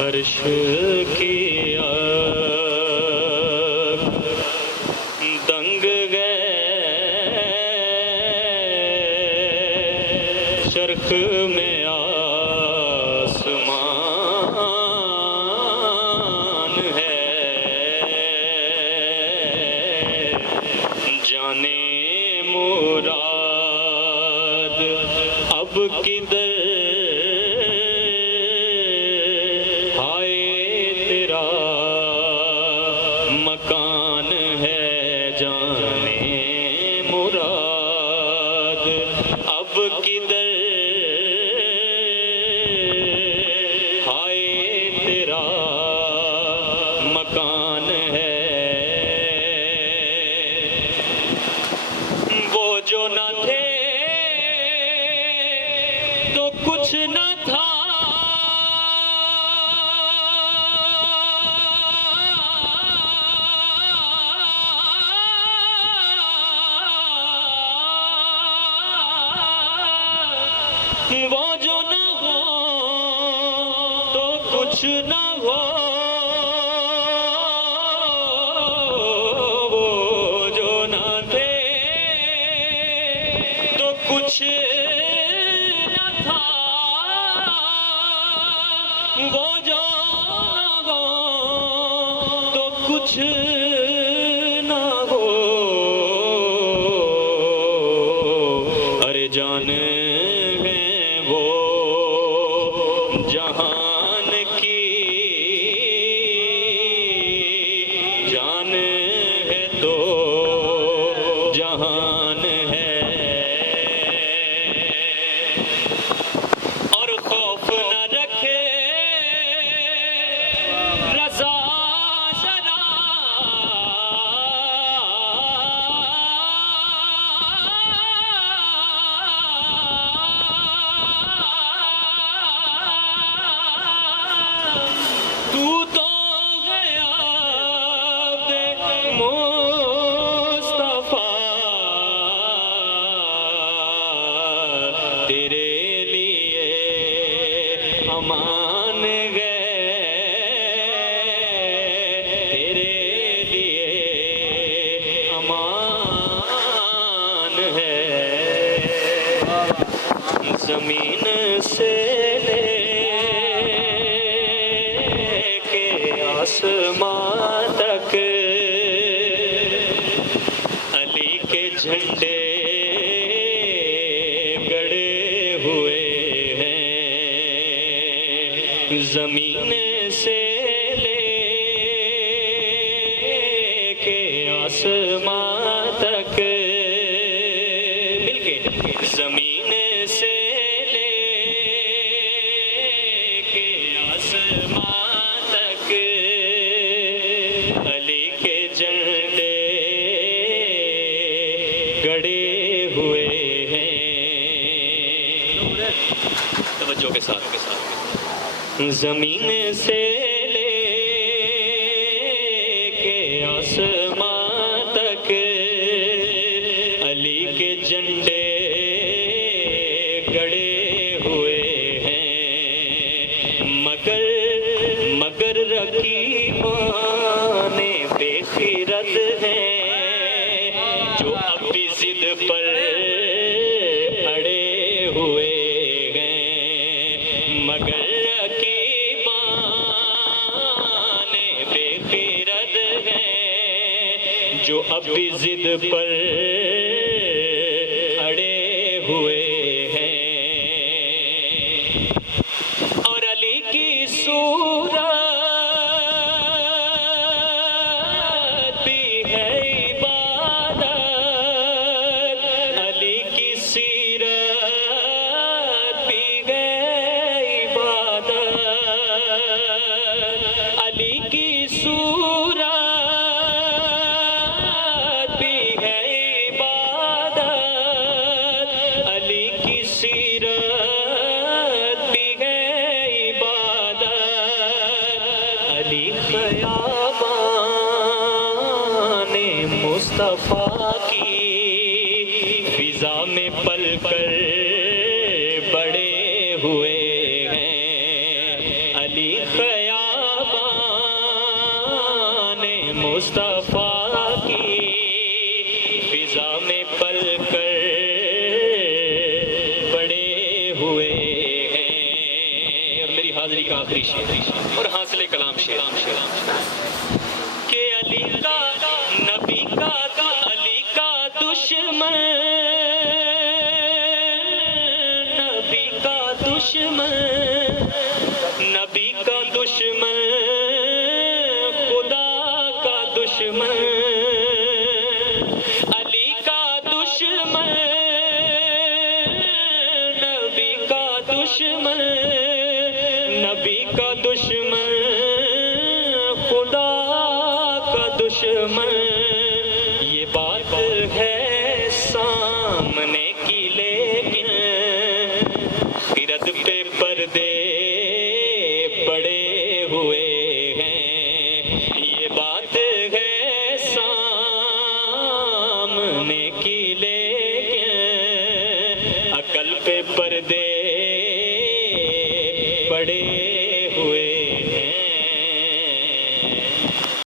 عرش کی آگ دنگ گئے چرخ میں آسمان ہے جانے مراد اب کدھر مکان ہے جانے مراد اب کدھر ہائے تیرا مکان ہے وہ جو نہ تھے تو کچھ نہ تھا وہ جو نہ ہو تو کچھ نہ ہو وہ جو نہ تھے تو کچھ نہ تھا وہ جو نہ ہو تو کچھ نہ ہو ارے جان جہان کی جان ہے تو جہان ہے اور خوف نہ رکھے رضا ذرا تو تو گیا بے مصطفیٰ تیرے لیے امان گئے تیرے لیے امان ہے زمین سے آسمان تک علی کے جھنڈے گڑے ہوئے ہیں زمین سے لے کے آسمان تک مل کے زمین سے لے کے آسمان تک علی کے جھنڈے گڑے ہوئے ہیں توجہ کے ساتھ زمین سے لے کے آسمان تک علی کے جھنڈے گڑے ہوئے ہیں مگر رقیبان بے خیرت ہیں جو اب بھی ضد پر اڑے ہوئے ہیں مگر رقیبان بے خیرت ہیں جو اب بھی ضد پر اڑے ہوئے ہیں اور علی کی صورت مصطفیٰ کی فضا میں پل کر بڑے ہوئے ہیں علی خیال مصطفیٰ کی فضا میں پل کر پڑے ہوئے ہیں. اور میری حاضری کا آخری شعر اور حاصل کلام شعر کہ علی کا نبی کا تو علی کا دشمن، نبی کا دشمن، نبی کا دشمن، خدا کا دشمن، علی کا دشمن، نبی کا دشمن، نبی کا دشمن، خدا کا دشمن. یہ بات ہے سامنے کی لیکن خرد پہ پردے پڑے ہوئے ہیں. یہ بات ہے سامنے کی لیکن عقل پہ پردے پڑے ہوئے